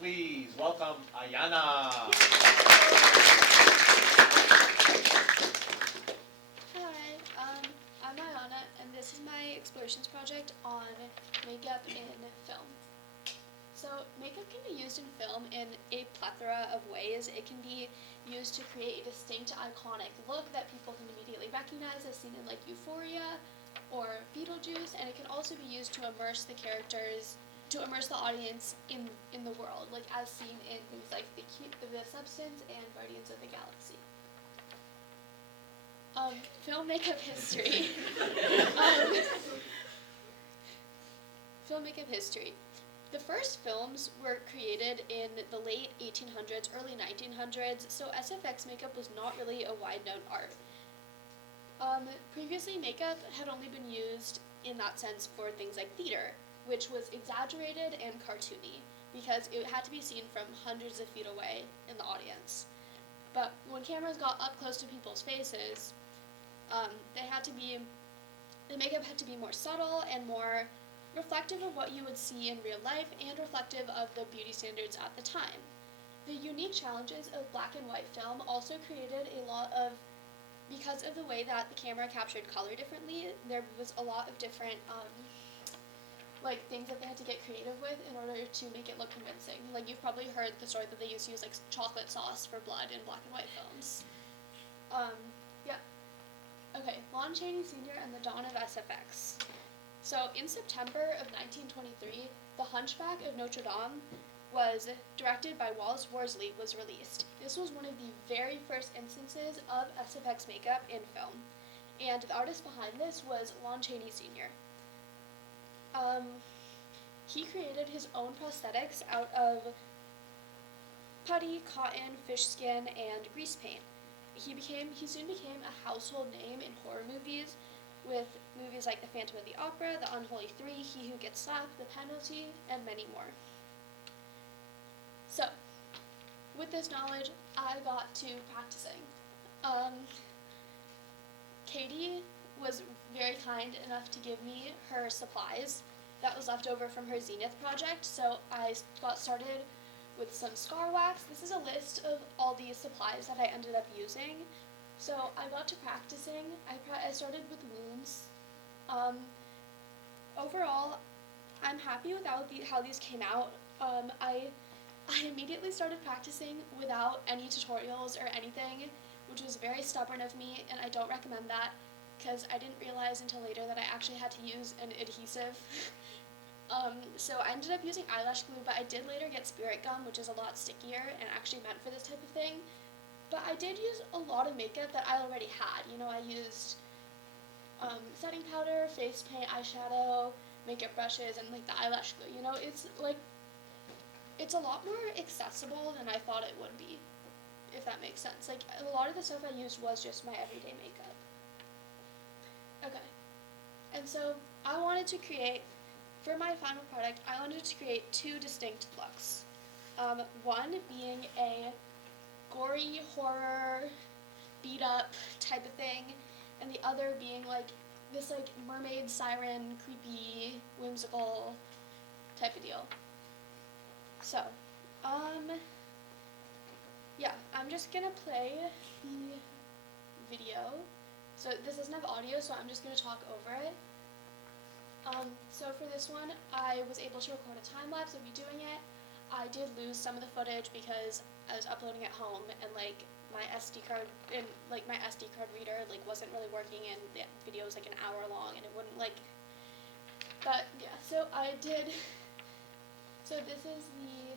Please welcome Ayanna. Hi, I'm Ayanna, and this is my explorations project on makeup in film. So, makeup can be used in film in a plethora of ways. It can be used to create a distinct, iconic look that people can immediately recognize as seen in like Euphoria or Beetlejuice, and it can also be used to immerse the characters, to immerse the audience in the world, like as seen in things like The Substance and Guardians of the Galaxy. Film makeup history. um, Film makeup history. The first films were created in the late 1800s, early 1900s, so SFX makeup was not really a wide-known art. Previously, makeup had only been used in that sense for things like theater, which was exaggerated and cartoony, because it had to be seen from hundreds of feet away in the audience. But when cameras got up close to people's faces, the makeup had to be more subtle and more reflective of what you would see in real life and reflective of the beauty standards at the time. The unique challenges of black and white film also created a lot of, because of the way that the camera captured color differently, there was a lot of different things that they had to get creative with in order to make it look convincing. Like, you've probably heard the story that they used to use like chocolate sauce for blood in black and white films. Yeah. Okay, Lon Chaney Sr. and the Dawn of SFX. So in September of 1923, The Hunchback of Notre Dame was directed by Wallace Worsley was released. This was one of the very first instances of SFX makeup in film, and the artist behind this was Lon Chaney Sr. He created his own prosthetics out of putty, cotton, fish skin, and grease paint. He soon became a household name in horror movies, with movies like The Phantom of the Opera, The Unholy Three, He Who Gets Slapped, The Penalty, and many more. So, with this knowledge, I got to practicing. Katie was very kind enough to give me her supplies that was left over from her Zenith project, so I got started with some scar wax. This is a list of all the supplies that I ended up using. So I got to practicing. I started with wounds. Overall, I'm happy with how these came out. I immediately started practicing without any tutorials or anything, which was very stubborn of me, and I don't recommend that, because I didn't realize until later that I actually had to use an adhesive. So I ended up using eyelash glue, but I did later get spirit gum, which is a lot stickier and actually meant for this type of thing. But I did use a lot of makeup that I already had. I used setting powder, face paint, eyeshadow, makeup brushes, and like the eyelash glue. It's a lot more accessible than I thought it would be, if that makes sense. Like, a lot of the stuff I used was just my everyday makeup. Okay. And so I wanted to create, for my final product, I wanted to create two distinct looks. One being a gory horror beat up type of thing, and the other being like this like mermaid siren creepy whimsical type of deal. So yeah, I'm just gonna play the video. So this doesn't have audio, so I'm just gonna talk over it. So for this one, I was able to record a time lapse of me doing it. I did lose some of the footage because I was uploading at home, and like my SD card reader like wasn't really working, and the video was like an hour long, and it wouldn't like. But yeah, so I did. So this is the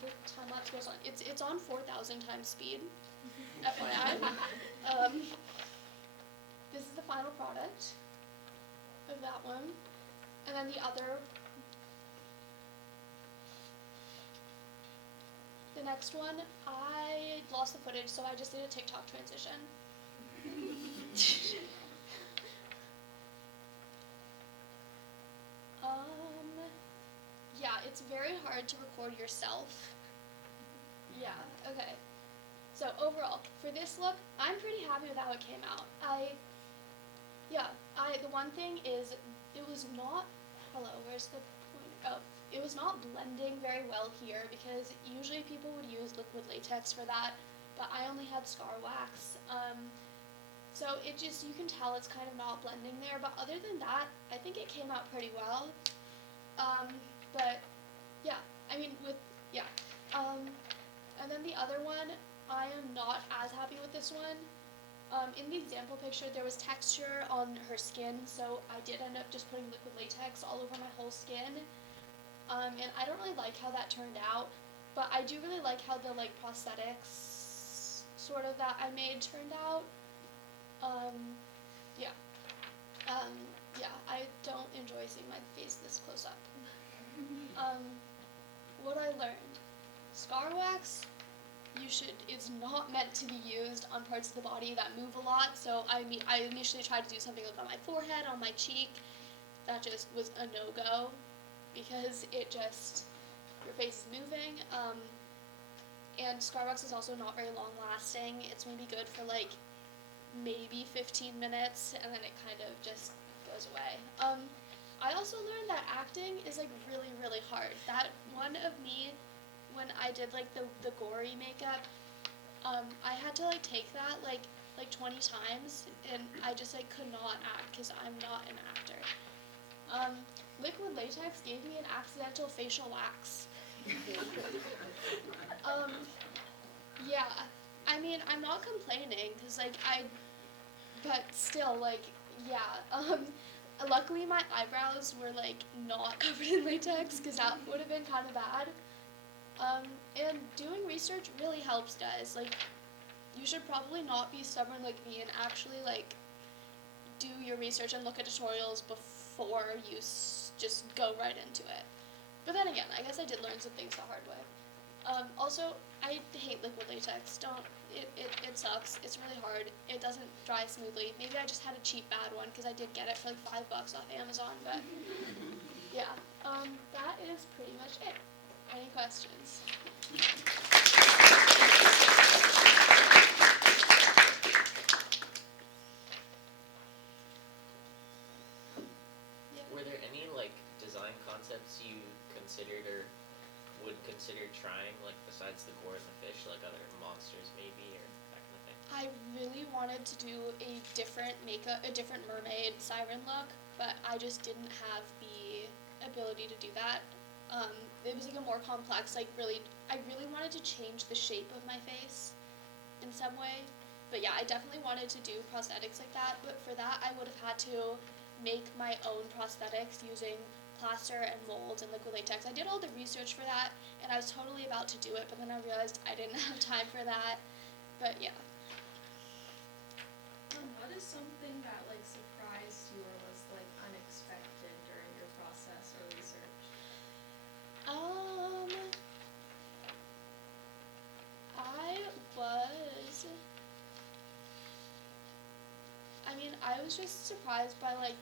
the time lapse goes on. It's on 4,000 times speed. FYI. This is the final product of that one, and then the next one, I lost the footage, so I just did a TikTok transition. Yeah, it's very hard to record yourself. Yeah, okay. So overall, for this look, I'm pretty happy with how it came out. The one thing is, it was not, hello, where's the pointer? it was not blending very well here because usually people would use liquid latex for that, but I only had scar wax. So it just, you can tell it's kind of not blending there, but other than that, I think it came out pretty well. But yeah, I mean yeah. And then the other one, I am not as happy with this one. In the example picture, there was texture on her skin, so I did end up just putting liquid latex all over my whole skin. And I don't really like how that turned out, but I do really like how the like prosthetics sort of that I made turned out. Yeah. Yeah, I don't enjoy seeing my face this close up. What I learned, scar wax, it's not meant to be used on parts of the body that move a lot, so I initially tried to do something like on my forehead, on my cheek. That just was a no-go, because your face is moving, and scar wax is also not very long lasting. It's maybe good for like maybe 15 minutes, and then it kind of just goes away. I also learned that acting is like really, really hard. That one of me, when I did like the gory makeup, I had to like take that like 20 times, and I just like could not act because I'm not an actor. Liquid latex gave me an accidental facial wax. Yeah, I mean, I'm not complaining because like but still, like, yeah. Luckily my eyebrows were like not covered in latex because that would have been kind of bad. And doing research really helps, guys. Like, you should probably not be stubborn like me and actually like do your research and look at tutorials before you just go right into it. But then again, I guess I did learn some things the hard way. Also, I hate liquid latex. It sucks. It's really hard. It doesn't dry smoothly. Maybe I just had a cheap bad one because I did get it for like $5 off Amazon, but yeah. That is pretty much it. Any questions? Yeah. Were there any like design concepts you considered or would consider trying, like besides the gore and the fish, like other monsters maybe, or that kind of thing? I really wanted to do a different mermaid siren look, but I just didn't have the ability to do that. It was like a more complex, I really wanted to change the shape of my face in some way. But yeah, I definitely wanted to do prosthetics like that, but for that I would have had to make my own prosthetics using plaster and molds and liquid latex. I did all the research for that, and I was totally about to do it, but then I realized I didn't have time for that. But yeah. What is something that like surprised you or was like unexpected during your process or research? I was just surprised by like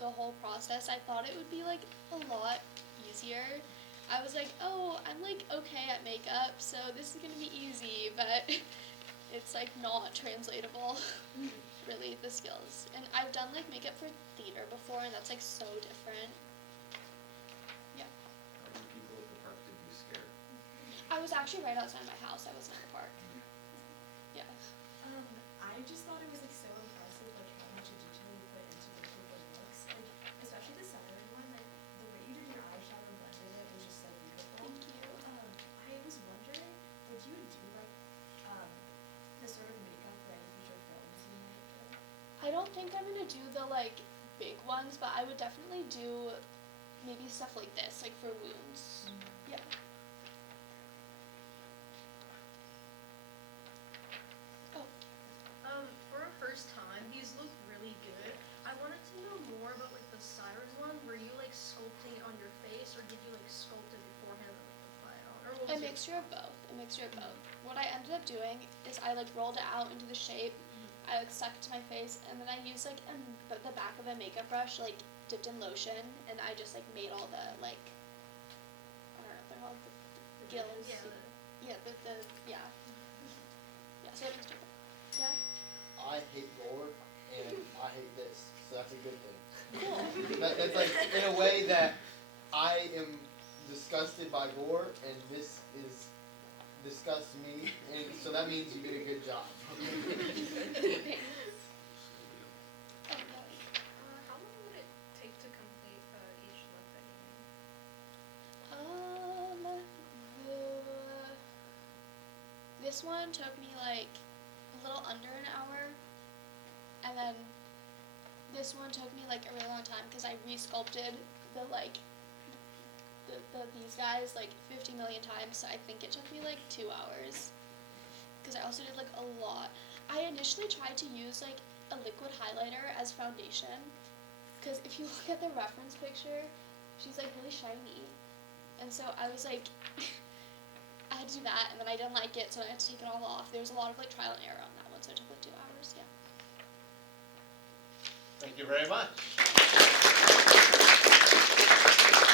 the whole process. I thought it would be like a lot easier. I was like, oh, I'm like okay at makeup, so this is gonna be easy, but it's like not translatable, really, the skills. And I've done like makeup for theater before, and that's like so different. Yeah. How many people at the park did you scare? I was actually right outside my house. I wasn't at the park. Yeah. I just thought it was like so impressive, like how much detail you put into both of the looks, like especially the center one, like the way you did your eyeshadow and blended it was just so beautiful. Thank you. I was wondering, would you do like this sort of makeup for any future films you might do? I don't think I'm gonna do the like big ones, but I would definitely do maybe stuff like this, like for wounds. Yeah. For a first time, these look really good. I wanted to know more about like the siren one. Were you like sculpting it on your face, or did you like sculpt it beforehand and like apply it on? Or what was A mixture of both. What I ended up doing is I like rolled it out into the shape. I like stuck it to my face, and then I used like the back of a makeup brush, like dipped in lotion, and I just like made all the like I don't know, they're called the gills. Yeah. Yeah. So I mixed it. Yeah. I hate gore and I hate this, so that's a good thing. Cool. That's like in a way that I am disgusted by gore, and this disgusts me, and so that means you did a good job. Thanks. Oh, no. How long would it take to complete each look that you made? This one took me like a little under an hour, and then this one took me like a really long time because I re-sculpted the these guys like 50 million times, so I think it took me like 2 hours. Because I also did like a lot. I initially tried to use like a liquid highlighter as foundation, because if you look at the reference picture, she's like really shiny, and so I was like, I had to do that, and then I didn't like it, so I had to take it all off. There was a lot of like trial and error on that one, so it took like 2 hours. Yeah. Thank you very much.